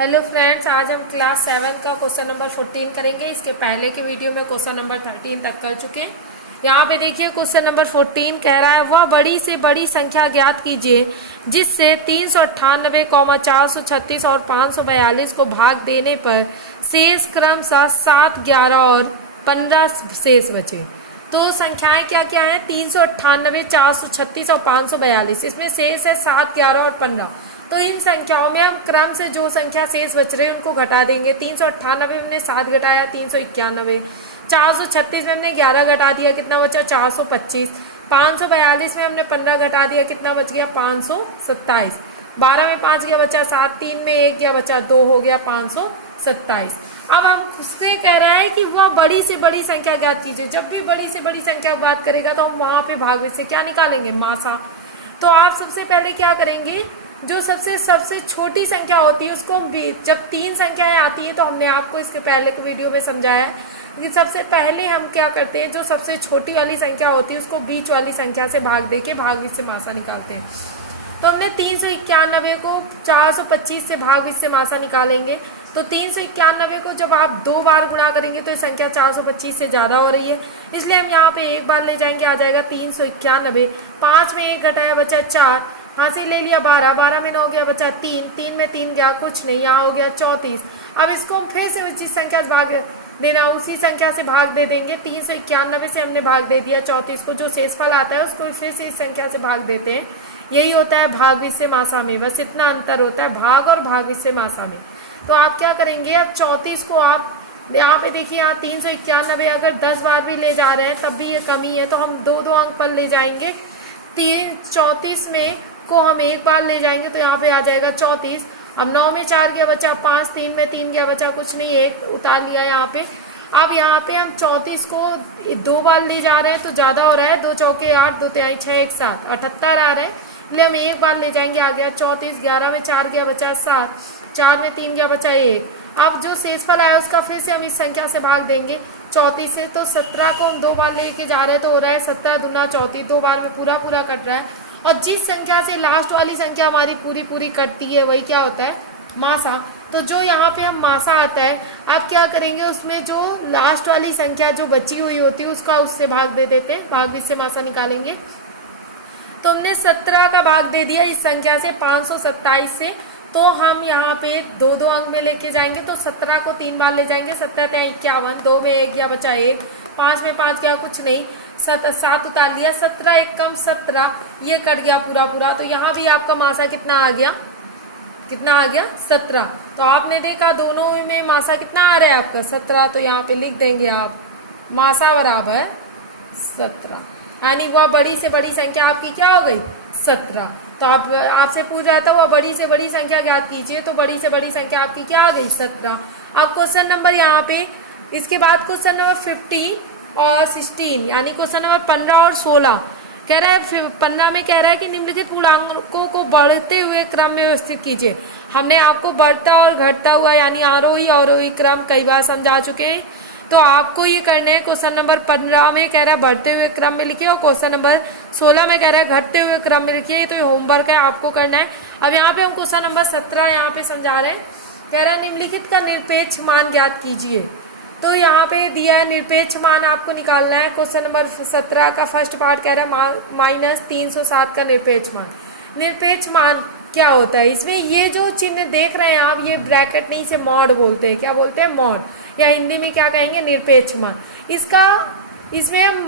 Hello friends, आज हम class 7 का क्वेश्चन नंबर 14 करेंगे। इसके पहले के वीडियो में क्वेश्चन नंबर 13 तक कर चुके हैं। यहाँ पे देखिए क्वेश्चन नंबर 14 कह रहा है वह बड़ी से बड़ी संख्या ज्ञात कीजिए जिससे 398, 436 और 542 को भाग देने पर शेष क्रमशः 7, 11 और 15 शेष बचे। तो संख्याएं क्या क्या हैं? 398, 436 और 542। इसमें शेष है 7, 11 और 15। तो इन संख्याओं में हम क्रम से जो संख्या शेष बच रहे हैं उनको घटा देंगे। 398 में हमने 7 घटाया 391, 436 में हमने 11 घटा दिया, कितना बचा 425, 542 में हमने 15 घटा दिया, कितना बच गया 527, 12 में 5 गया बचा 7, 3 में 1 गया बचा 2, हो गया 527। अब हम उससे कह रहे हैं कि वह बड़ी से बड़ी संख्या ज्ञात कीजिए। जब भी बड़ी से बड़ी संख्या की बात करेगा तो हम वहां पे भाग में से क्या निकालेंगे? मासा। तो आप सबसे पहले क्या करेंगे, जो सबसे छोटी संख्या होती है उसको हम जब 3 संख्याएं आती है तो हमने आपको इसके पहले के वीडियो में समझाया है कि सबसे पहले हम क्या करते हैं, जो सबसे छोटी वाली संख्या होती है उसको बीच वाली संख्या से भाग देके भाग से मासा निकालते हैं। तो हमने 391 को 425 से भाग से मासा निकालेंगे। तो 391 को जब आप 2 बार गुणा करेंगे तो ये संख्या 425 से ज़्यादा हो रही है, इसलिए हम यहाँ पे एक बार ले जाएंगे, आ जाएगा 391। 5 में 1 घटाया बचा 4, यहाँ से ले लिया 12, 12 में 9 गया बचा 3, 3 में 3 गया कुछ नहीं, यहाँ हो गया 34। अब इसको हम फिर से जिस संख्या से भाग देना उसी संख्या से भाग दे देंगे। 391 से हमने भाग दे दिया 34 को, जो शेषफल आता है उसको फिर से इस संख्या से भाग देते हैं। यही होता है भाग विषय मासा में, बस इतना अंतर होता है भाग और भाग विषय मासा में। तो आप क्या करेंगे, अब 34 को आप यहाँ पे देखिए, यहाँ 391 अगर 10 बार भी ले जा रहे हैं तब भी ये कमी है, तो हम 2 अंक पर ले जाएंगे। 34 में को हम एक बार ले जाएंगे तो यहाँ पे आ जाएगा 34। अब 9 में 4 गया बचा 5, 3 में 3 गया बचा कुछ नहीं, 1 उतार लिया यहाँ पे। अब यहाँ पे हम 34 को 2 बार ले जा रहे हैं तो ज़्यादा हो रहा है, 2 चौके 8, 2 तिहाई 6, 1 7, 78 आ रहे हैं, इसलिए हम एक बार ले जाएंगे, आ गया 34। 11 में 4 गया बचा 7, 4 में 3 गया बचा 1। अब जो शेषफल आया उसका फिर से हम इस संख्या से भाग देंगे 34 से। तो 17 को हम 2 बार लेके जा रहे हैं तो हो रहा है 17 दूना 34, 2 बार में पूरा कट रहा है। और जिस संख्या से लास्ट वाली संख्या हमारी पूरी कटती है वही क्या होता है? मासा। तो जो यहाँ पे हम मासा आता है, आप क्या करेंगे, उसमें जो लास्ट वाली संख्या जो बची हुई होती है उसका उससे भाग दे देते हैं, भाग से मासा निकालेंगे। तो हमने 17 का भाग दे दिया इस संख्या से 527 से, तो हम यहाँ पे 2 अंक में लेके जाएंगे। तो 17 को 3 बार ले जाएंगे, 17 तिहाई 51, 2 में 1 गया बचा 1, 5 में 5 गया कुछ नहीं, 7 उतार लिया, 17 एक कम 17, ये कट गया पूरा। तो यहाँ भी आपका मासा कितना आ गया? 17। तो आपने देखा दोनों में मासा कितना आ रहा है आपका? 17। तो यहाँ पे लिख देंगे आप मासा बराबर 17, यानी वह बड़ी से बड़ी संख्या आपकी क्या हो गई? 17। तो आपसे पूछ रहा था वह बड़ी से बड़ी संख्या ज्ञात कीजिए, तो बड़ी से बड़ी संख्या आपकी क्या आ गई? 17। अब क्वेश्चन नंबर यहाँ पे, इसके बाद क्वेश्चन नंबर 15 और 16, यानी क्वेश्चन नंबर 15 और 16 कह रहा है, 15 में कह रहा है कि निम्नलिखित पूर्णांकों को बढ़ते हुए क्रम में व्यवस्थित कीजिए। हमने आपको बढ़ता और घटता हुआ यानी आरोही अवरोही क्रम कई बार समझा चुके हैं, तो आपको ये करने हैं। क्वेश्चन नंबर 15 में कह रहा है बढ़ते हुए क्रम में लिखिए, और क्वेश्चन नंबर 16 में कह रहा है घटते हुए क्रम में लिखिए। तो ये होमवर्क है, आपको करना है। अब यहाँ पे हम क्वेश्चन नंबर 17 यहाँ पे समझा रहे हैं, कह रहा है निम्नलिखित का निरपेक्ष मान ज्ञात कीजिए। तो यहाँ पे दिया है निरपेक्ष मान आपको निकालना है। क्वेश्चन नंबर 17 का फर्स्ट पार्ट कह रहा है -307 का निरपेक्ष मान। निरपेक्ष मान क्या होता है? इसमें ये जो चिन्ह देख रहे हैं आप, ये ब्रैकेट नहीं, से मॉड बोलते हैं। क्या बोलते हैं? मॉड, या हिंदी में क्या कहेंगे? निरपेक्ष मान। इसमें हम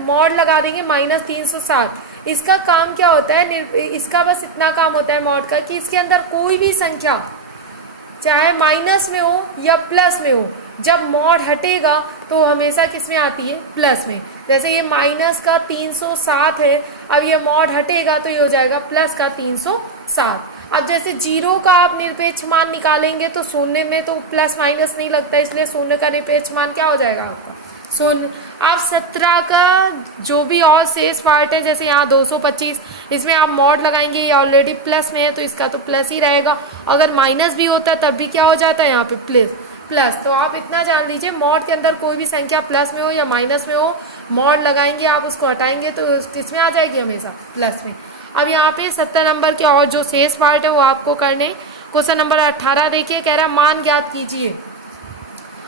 मॉड लगा देंगे -307। इसका काम क्या होता है? इसका बस इतना काम होता है मॉड का कि इसके अंदर कोई भी संख्या चाहे माइनस में हो या प्लस में हो, जब मॉड हटेगा तो हमेशा किस में आती है? प्लस में। जैसे ये माइनस का 307 है, अब ये मॉड हटेगा तो ये हो जाएगा प्लस का 307। अब जैसे 0 का आप निरपेक्ष मान निकालेंगे तो शून्य में तो प्लस माइनस नहीं लगता, इसलिए शून्य का निरपेक्ष मान क्या हो जाएगा आपका? शून्य। आप 17 का जो भी और शेष पार्ट है, जैसे यहाँ 225, इसमें आप मॉड लगाएंगे, ये ऑलरेडी प्लस में है तो इसका तो प्लस ही रहेगा। अगर माइनस भी होता है तब भी क्या हो जाता है यहाँ पे? प्लस। तो आप इतना जान लीजिए, मॉड के अंदर कोई भी संख्या प्लस में हो या माइनस में हो, मॉड लगाएंगे आप, उसको हटाएंगे तो किसमें आ जाएगी? हमेशा प्लस में। अब यहाँ पे 70 नंबर के और जो शेष पार्ट है वो आपको करने। क्वेश्चन नंबर 18 देखिए, कह रहा है मान ज्ञात कीजिए।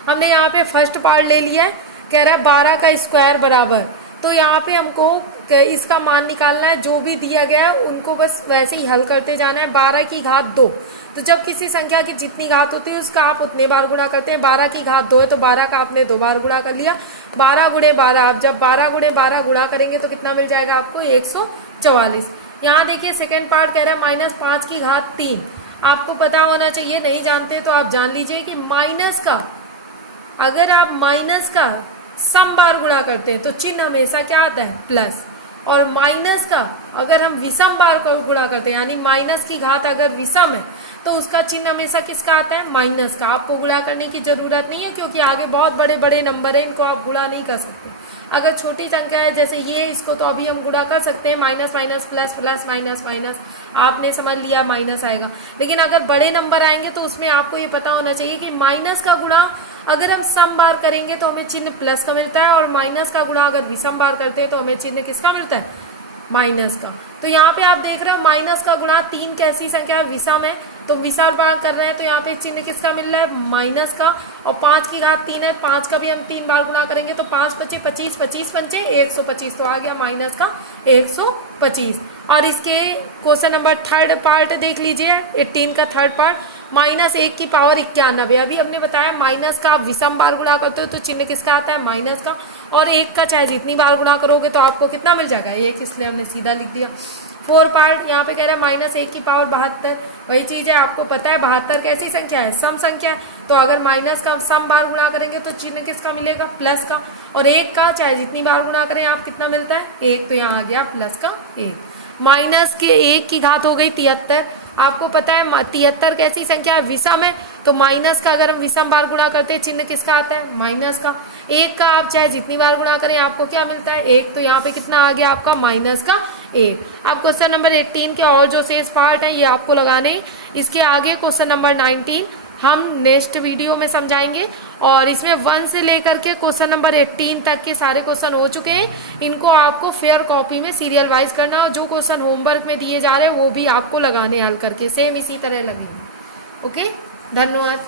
हमने यहाँ पे फर्स्ट पार्ट ले लिया है, कह रहा है 12 का स्क्वायर बराबर, तो यहाँ पे हमको इसका मान निकालना है। जो भी दिया गया है उनको बस वैसे ही हल करते जाना है। 12 की घात 2, तो जब किसी संख्या की जितनी घात होती है उसका आप उतने बार गुणा करते हैं। 12 की घात 2 है तो 12 का आपने 2 बार गुणा कर लिया। 12 गुणे 12, आप जब 12 गुणे 12 गुणा करेंगे तो कितना मिल जाएगा आपको, 144। यहाँ देखिए सेकेंड पार्ट कह रहा है -5 की घात 3। आपको पता होना चाहिए, नहीं जानते तो आप जान लीजिए कि माइनस का, अगर आप माइनस का सम बार गुणा करते हैं तो चिन्ह हमेशा क्या आता है, प्लस। और माइनस का अगर हम विषम बार गुणा करते हैं, यानी माइनस की घात अगर विषम है तो उसका चिन्ह हमेशा किसका आता है, माइनस का। आपको गुणा करने की जरूरत नहीं है क्योंकि आगे बहुत बड़े बड़े नंबर है, इनको आप गुणा नहीं कर सकते। अगर छोटी संख्या है जैसे ये, इसको तो अभी हम गुणा कर सकते हैं, minus minus plus plus minus minus, आपने समझ लिया माइनस आएगा। लेकिन अगर बड़े नंबर आएंगे तो उसमें आपको ये पता होना चाहिए कि माइनस का गुणा अगर हम सम बार करेंगे तो हमें चिन्ह प्लस का मिलता है, और माइनस का गुणा अगर विषम बार करते हैं तो हमें चिन्ह किसका मिलता है, माइनस का। तो यहाँ पे आप देख रहे हो माइनस का गुणा 3 कैसी संख्या है, विषम है, तो विषम बार कर रहे हैं तो यहाँ पे चिन्ह किसका मिल रहा है, माइनस का। और 5 की घात 3 है, 5 का भी हम 3 बार गुणा करेंगे तो 5 पचे 25, 25 पंचे 125, तो आ गया माइनस का 125। और इसके क्वेश्चन नंबर थर्ड पार्ट देख लीजिए, 18 का थर्ड पार्ट, -1 की पावर 91। अभी हमने बताया माइनस का आप विषम बार गुणा करते हो तो चिन्ह किसका आता है, माइनस का। और 1 का चाहे जितनी बार गुणा करोगे तो आपको कितना मिल जाएगा, 1, इसलिए हमने सीधा लिख दिया। 4 पार्ट यहाँ पे कह रहा है -1 की पावर 72। वही चीज़ है, आपको पता है 72 कैसी संख्या है, सम संख्या है, तो अगर माइनस का सम बार गुणा करेंगे तो चिन्ह किसका मिलेगा, प्लस का। और 1 का चाहे जितनी बार गुणा करें आप कितना मिलता है, 1, तो यहाँ आ गया प्लस का 1। माइनस के 1 की घात हो गई 73। आपको पता है 73 कैसी संख्या है, विषम है, तो माइनस का अगर हम विषम बार गुणा करते हैं चिन्ह किसका आता है, माइनस का। 1 का आप चाहे जितनी बार गुणा करें आपको क्या मिलता है, 1, तो यहाँ पे कितना आ गया आपका, माइनस का 1। अब क्वेश्चन नंबर 18 के और जो शेष पार्ट हैं ये आपको लगाने। इसके आगे क्वेश्चन नंबर 19 हम नेक्स्ट वीडियो में समझाएंगे, और इसमें 1 से लेकर के क्वेश्चन नंबर 18 तक के सारे क्वेश्चन हो चुके हैं। इनको आपको फेयर कॉपी में सीरियल वाइज करना, और जो क्वेश्चन होमवर्क में दिए जा रहे हैं वो भी आपको लगाने हल करके, सेम इसी तरह लगेंगे। ओके, धन्यवाद।